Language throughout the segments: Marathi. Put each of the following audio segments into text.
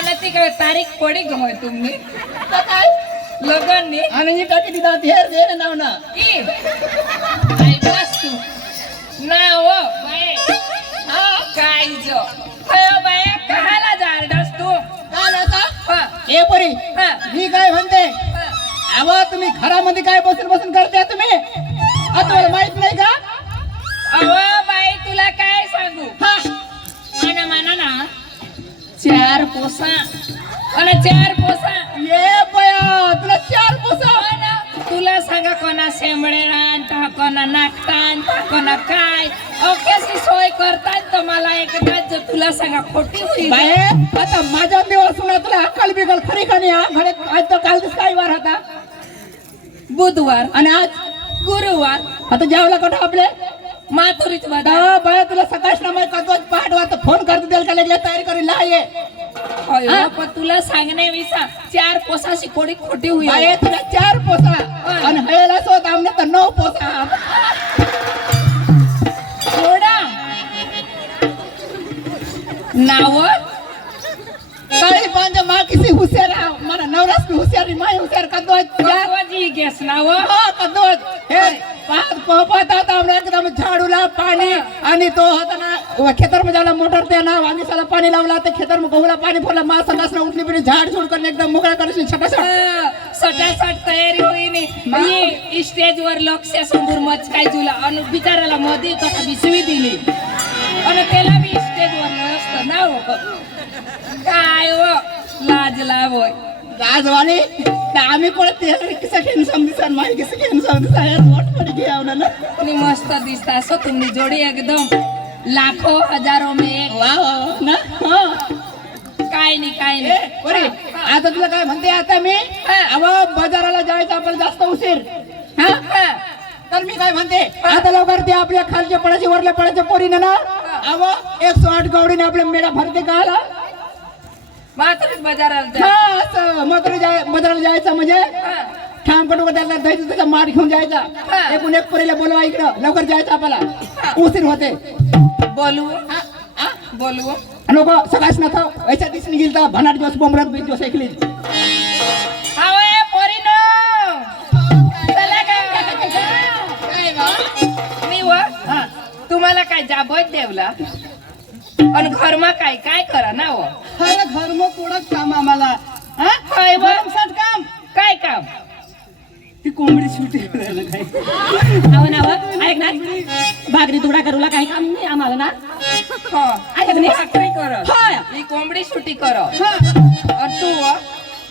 आणि ती काय तारीख पडी गमय तुम्ही काय लगननी आणि नी टाकी दिदा हेर दे ना नाव ना की ऐकलास तू ना हो बाय हा काय जो अयो बाय कहाला जारडस तू काय आता हा ए परी हा मी काय म्हणते हा. अहो तुम्ही घरामध्ये काय बसून बसून करते तुम्ही आता तुम्हाला माहित नाही का अहो बाई तुला काय सांगू हा म्हणा ना 4 पोसा आणि 4 पोसा ये बया तुला 4 पोसा तुला सांगा कोणा शेंबडे आणता कोणा नाकता आणता कोणा काय ओकेसी सोय करतात तर मला एकदाच तुला सांगा खोटी होईल बाय आता माझ्या दिवस तुला अक्कल बिकल खरी का नाही हा घडे आज तर काल दिवस काय वार होता बुधवार आणि आज गुरुवार आता जेवला कुठं आपले माथुरीच वादा हा बाय तुला सकाळच ना मग कधोच पहाट वाजता फोन करतो त्याला का लगेच तयारी करून ला ये अयो पण तुला सांगणे विसा 4 पोसाशी कोडी खोटी होईल बाय तुला 4 पोसा आणि हयला सोत आमने तर 9 पोसा थोडा नाव काळी पांज मा किसी हुशार मारा नवरास की हुशारी माय हुशार कधोच जी गेस नाव हा कधोच हे पाच पहपत आता आमने एकदम झाडूला पाणी आणि तो होता ना खेतर में जाला मोटर ते ना वांगी साला पाणी लावला ते खेतर में गहुला पाणी भरला मा संडास ना उठली पिणी झाड झुड करणे एकदम मोकळा करशील छटाछट सटासट तयारी होईनी ही स्टेज वर लक्ष समोर मच काय जुला आणि बिचाराला मध्ये कसा बिसवी दिली आणि त्याला बी स्टेज वर नसतं ना हो काय हो लाज लावोय राजवाणी आम्ही कोण ते किसा घेऊन समजून माही किसा घेऊन समजून यार मोठ पडी घ्या ना आणि मस्त दिसता असं तुम्ही जोडी एकदम लाखो हजारो में एक वा ना हा काय नाही बरे आता तुला काय म्हणते आता मी अव बाजाराला जायचं आपण जास्त उशीर हा तर मी काय म्हणते आता लवकर ते आपल्या खालच्या पडाचे वरल्या पडाच्या पोरीने ना अव 108 गवडीने आपल्या मेळा भरते का आला मात्र बाजाराला हा असं बाजाराला जायचं म्हणजे ठाम कडू त्याला द्यायचं त्याचा माठ घेऊन जायचा एकूण एक पोरीला बोलवा इकडं लवकर जायचं आपल्याला उशीर होते बोलू बोलू नको सकाळच ना था ऐसा दिसने गेल तर भनाट दिवस बोंबरात बीत दिवस ऐकली हावे पोरीनो चला काय मी व तुम्हाला काय जाबत देवला आणि घरमा काय काय करा ना हो अरे घर मग कोणच काम आम्हाला हा काय व काम काय काम ती कोंबडी शूटिंग करायला काय हो ना व ऐक ना भाकरी तुडा करूला काही काम नाही आम्हाला ना हो ऐक ना भाकरी कर ही कोंबडी सुटी कर आणि तू व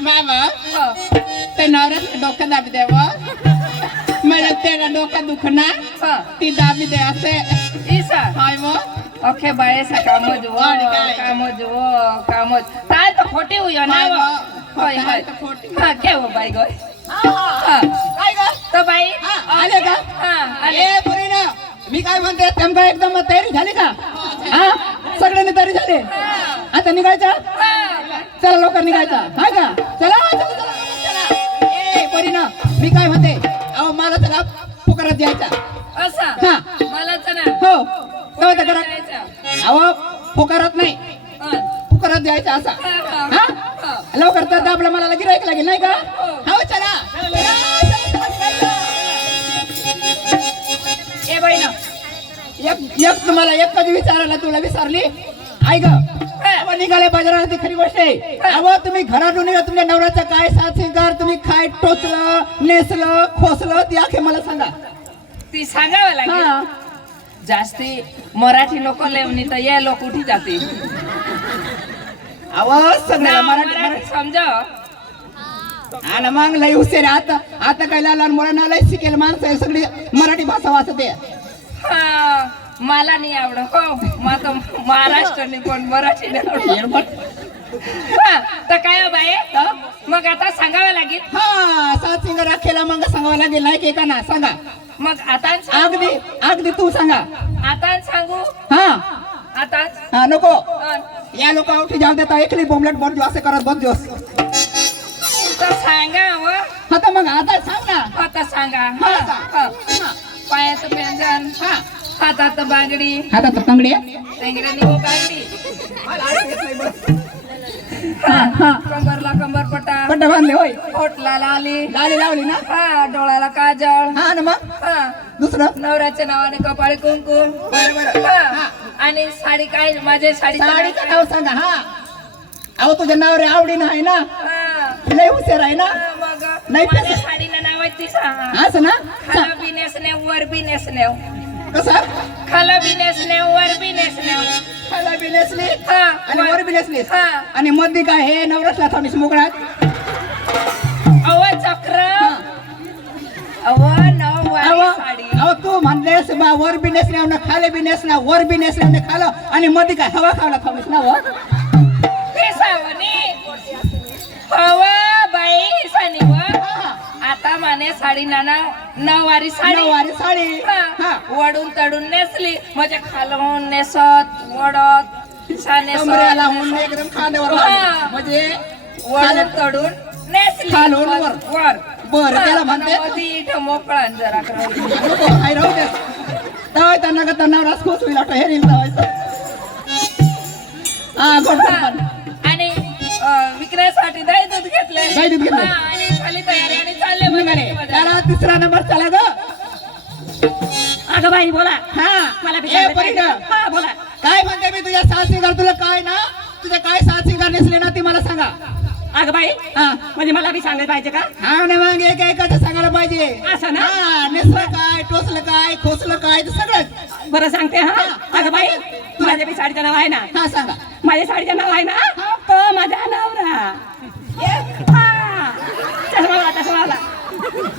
मामा ते नवऱ्यात डोकं दाबी द्याव मला त्याला डोकं दुखना ती दाबी दे असे ईसा हाय मग ओके बाय सा कामज काय तो खोटी हुई ना होय होय हा केव बाई गय काय ग तो बाई आले का आले ए पोरीना मी काय म्हणते तेमका एकदम तयारी झाली का हा सगळ्यांनी तयारी झाली आता निघायचं चला लवकर निघायचं हाय का चला ए पोरीना मी काय म्हणते अहो मला चला पुकारात द्यायचा असा हा मला चला हो तेव्हा करा अहो पुकारत नाही पुकारत द्यायचा असा हा लवकर तर आपला मला गिरायक लागेल नाही का हो चला ए बाई ना एक तुम्हाला एक कधी विचारायला तुला विचारली ऐक ग निघाले बाजारात ती खरी गोष्ट आहे अहो तुम्ही घरातून निघा तुमच्या नवऱ्याचा काय साथ शिंगार तुम्ही काय टोचलं नेसलं खोसलं ती आखे मला सांगा ती सांगावं लागेल जास्ती मराठी लोक लेवणी तर ये लोक उठी जाते आवाज सगळ्या मराठी समजा आणि मग लई हुशार आता आता काय लहान मुलांना लई शिकेल माणसं आहे सगळी मराठी भाषा वाचते हा मला नाही आवडत हो माझं महाराष्ट्राने पण मराठी नाही तर काय बाई मग आता सांगावं लागेल हा सात सिंगर राखेला मग सांगावं लागेल नाही का ना सांगा मग आता अगदी अगदी तू सांगा आता सांगू हा आता हा नको या लोक उठी जाऊ देता एकली बोंबलेट बोल असे करत बस दिवस तर सांगा व आता मग आता सांग ना आता सांगा पायाचं पेंजन हातात बांगडी हातात तंगडी बांगडी हा डोळ्याला आली लावली ना हा डोळ्याला काजळ हा ना मग हा दुसरं नवऱ्याच्या नावाने कपाळी कुंकू बरं हा. आणि साडी काय माझ्या साडीचं नाव सांगा हा अहो तुझ्या नावर आवडीनं आहे ना लय हुशार आहे ना मग नाही माझ्या पेस- साडीनं नाव आहे ती सांग असं ना खाला बी नेसण्या वर बी नेसण्या कसं खाला बी नेसण्या वर बी नेसण्या खाला बी नेसली हा आणि वर बी नेसली हा आणि मध्ये काय हे नवरासला थांबीस मोकळात अव चक्र अव नऊवारी साडी अहो तू म्हणलेस बा वर बी नेसल्या ना खाले बी नेसला वर बी नेसल्या खालं आणि मध्ये काय हवा खावला थांबीस ना वर ते सावनी हवा बाई सानीवर आता माने साडी नाना नऊवारी साडी नऊवारी साडी हा. हा वडून तडून नेसली म्हणजे खालून नेसत वडत कमरेला होऊन एकदम खांद्यावर हा. लावली. म्हणजे वडून तडून नेसली खालून वर. वर बरं, त्याला म्हणते? मध्ये इथं मोकळा जरा कडे. नको, हाय राहू दे तवाय त्यांना का त्यांना रास खोस होईल वाटतं हे रील तवायचं हा गोड हा. आणि विकण्यासाठी दही दूध घेतले दही दूध घेतले. हा, आणि झाली तयारी आणि चालले निघाले बाजारात. त्याला तिसरा नंबर चला ग अगं बाई बोला हा मला बी ए सांगायचं परिणा आहे. हा बोला काय म्हणते मी तुझ्या सात सिंगार तुला काय ना तुझ्या काय सात सिंगार नेसले ना ती मला सांगा अगं बाई हा म्हणजे मला बी सांगायला पाहिजे का हा ना मग एक एकाचं सांगायला पाहिजे असं ना? हा नेसलं काय टोचलं काय खोचलं काय ते सगळं बरं सांगते हा अगं बाई माझ्या बी साडीचं नाव आहे ना हा सांगा माझ्या साडीचं नाव आहे ना तो माझा नवरा हा. चष्मा लावला.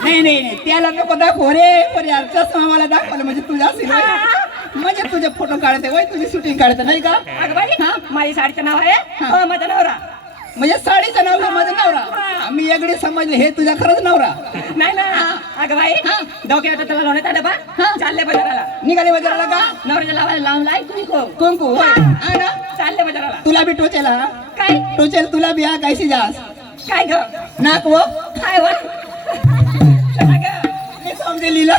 नाही त्याला नको दाखव रे पण यार चष्मा मला दाखवलं म्हणजे तुझ्या असेल होय. म्हणजे तुझे फोटो काढते वय तुझी शूटिंग काढते नाही का अगं बाई हा माझ्या साडीचं नाव आहे तो माझा नवरा म्हणजे साडीचं नाव आहे माझं नवरा मी एगडी समजले हे तुझ्या खरंच नवरा नाही ना अगं बाई डोक्यावर त्याला लावण्यात आलं बा चालले बाजाराला निघाले बाजाराला का नवऱ्याला लावायला लावून लाई कुंकू कुंकू होय हा ना चालले बाजाराला तुला बी टोचेल हा काय टोचेल तुला बी हा कायशी जास काय ग नाक व काय व चला ग. मी समजे लिहिलं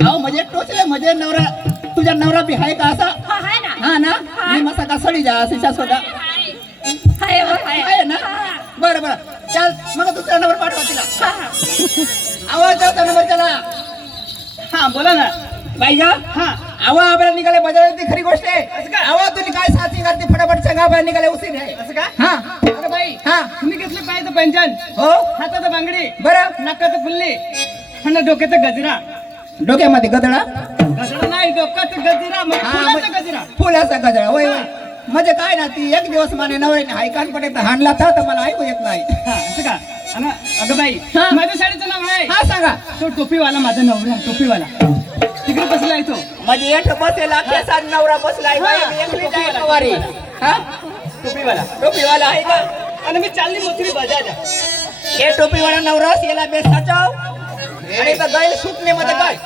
अहो म्हणजे टोचले म्हणजे नवरा तुझ्या नवरा बी आहे का असा हा आहे ना हा ना मी मसा का सडी जा अशी स्वतः आहे व, आहे. आहे ना बरं बरं चल मग दुसरा नंबर पाठवा तिला आवाज चौथा नंबर चला हा बोला ना बाई जा हा आवा आपल्याला निघाले बाजारात ती खरी गोष्ट आहे आवा तुम्ही काय साथी करते फटाफट सांगा आपल्याला निघाले उशीर आहे असं का हा अरे बाई हा तुम्ही घेतलं पाहिजे पंचन हो हातात बांगडी बरं नाकात फुल्ली आणि डोक्यात गजरा डोक्यामध्ये गदडा गजरा नाही डोक्यात गजरा मग हा, फुलाचा मग- गजरा फुलाचा गजरा होय होय म्हणजे काय ना ती एक दिवस माने नवऱ्याने हायकान पडे हाणला तर मला ऐकू येत नाही हा असं का आणि अगं बाई हा. माझ्या शाळेचं नाव आहे हा सांगा तो टोपीवाला माझा नवरा टोपीवाला तिकडे बसलाय तो म्हणजे एक बसेला केसात नवरा बसलाय बाई, मी एकलीच आहे नवारी. हा टोपीवाला टोपीवाला आहे का आणि मी चालली मोत्री बजायला हे टोपीवाला नवरास याला बेस साचव आणि तर गैल सुटणे मध्ये काय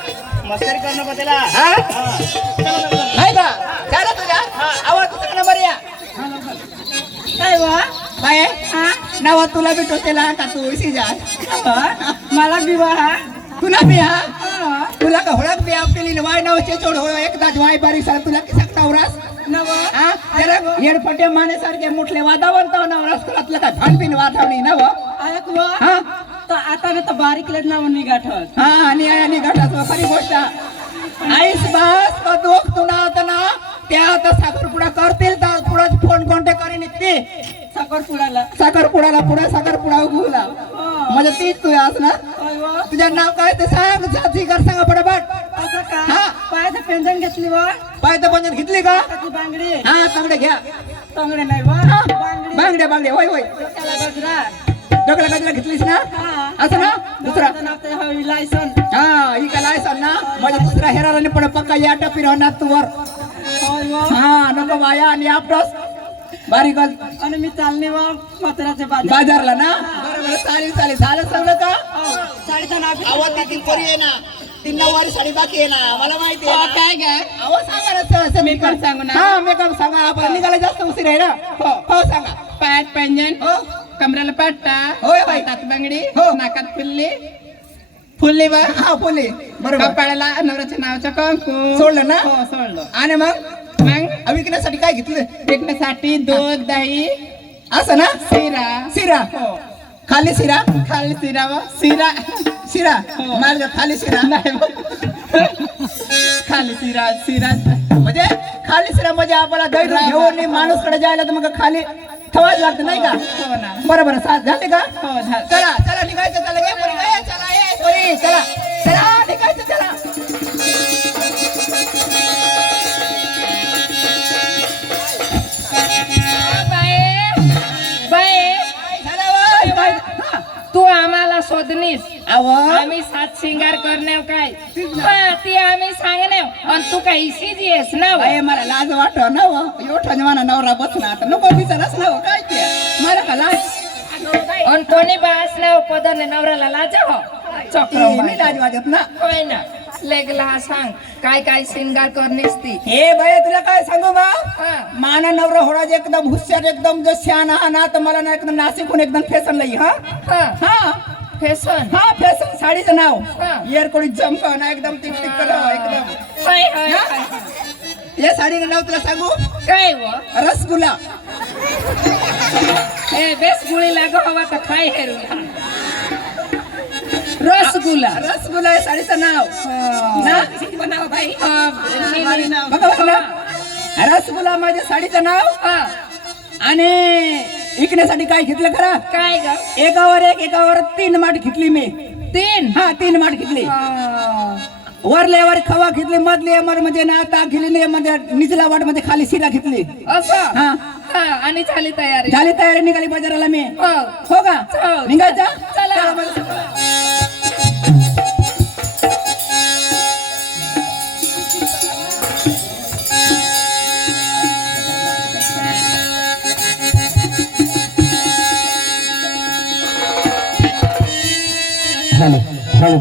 मस्करी करणं बदला हा नाही का झालं तुझ्या आवाज तुझा नंबर या काय वा काय नावा तुला बी टोचेला का तू उशी जा मला विवाह तुला बी हा तुला का होळक बी आपली वाय नावचे चोड हो एकदाच वाय बारीक सार तुला की सकता उरास हा त्याला हेडपटे मानेसारखे मुठले वादावंत नवरास करातलं काय भानपिन वातावणी नव हा तर आता ना तर बारीकलेच नाव निघाठत हा आणि घाटाच खरी गोष्ट आईस बास का दोख तुला आता ना त्या आता साखरपुडा करतील तर पुढे फोन कॉन्टॅक्ट करेन ते साखरपुड्याला साखरपुडाला पुढे साखरपुडा उगवला म्हणजे तीच तू आज ना तुझं नाव काय ते सांग जाती कर सांगा पटापट असं का हा. पायाचं पेंजन घेतली वा पाय तर पंजन घेतली का त्याची बांगडी हा चांगले घ्या तोंगडे नाही वा हा. बांगडी बांगडे होय होय डोक्याला गजरा डोकला गजला घेतलीस ना हा. असं ना दुसरा नवऱ्याचं नाव ते हवी लायसन हा ही का लायसन ना म्हणजे दुसरा हेराला नाही पडत पक्का या टपी राहणार तू वर होय वा हा नको बाया आणि आपटोस बारीक आणि मी चालली वा म्हाताऱ्याच्या बाजार बाजारला ना बरोबर चालेल झालं सगळं का साडीचं नाव आवाज ती पोरी आहे ना ती नऊवारी साडी बाकी आहे ना मला माहिती आहे ना. काय काय आवाज सांगा ना सहज मेकअप सांगू ना हा मेकअप सांगा आपण निघाला जास्त उशीर आहे ना हो सांगा पायात पैंजन हो कमरेला पट्टा होय बाई हातात बांगडी हो. नाकात फुल्ली फुल्ली बा हा फुले बरोबर कपाळाला नवऱ्याच्या नावाचं कंकू सोडलं ना हो सोडलं आणि मग मग विकण्यासाठी काय घेतलं विकण्यासाठी दूध दही असं ना शिरा शिरा हो खाली शिरा शिरा शिरा माझ्या खाली शिरा नाही खाली शिरा म्हणजे खाली शिरा म्हणजे आपल्याला दैर घेऊन माणूसकडे जायला तर मग खाली ठेवायला लागतं नाही का बरोबर साथ झाले का चला चला निघायचं चला ये पोरी, ये, चला ये पोरी, चला चला निघायचं चला तू आम्हाला शोधनीस अहो आम्ही सात शिंगार करण्याव काय हा, ती आम्ही सांगण्याव आणि तू काय इसीच येस ना व. अय मला लाज वाटव ना एवढा मला नवरा बसला आता नको विचारच ना हो, काय ते मला का लाज आणि कोणी बास ना पदने नवऱ्याला लाजा हो चक्र मी लाज वाटत ना होय ना लेगला सांग काय काय शिंगार करनीस ती हे बाय तुला काय सांगू बा हा. माना नवरा होडा एकदम हुशार एकदम जो शहाणा हा ना तर मला ना एकदम नाशिकहून एकदम फॅशन लई हा हा हा फॅशन हा फॅशन साडीचं नाव हा. इयर कोणी जमका ना एकदम टिक टिक करा एकदम हाय हाय हाय. या साडीचं नाव तुला सांगू काय व रसगुल्ला ए बेस गुळी लागो हवा तर खाय हेरू रसगुल्ला रसगुल्ला या साडीचं नाव ना बनाव बाई बघा बघा ना रसगुल्ला माझ्या साडीचं नाव हा. आणि विकण्यासाठी काय घेतलं खरा काय ग एकावर 3 माठ घेतली मी तीन हा 3 माठ घेतली वरल्यावर खवा घेतली मधली अमर म्हणजे ना ताक घेतली म्हणजे निचला वाट मध्ये खाली शिरा घेतली असं हा हा आणि झाली तयारी झाली तयारी निघाली बाजाराला मी हो. हो का हो. निघायचा चला हॅलो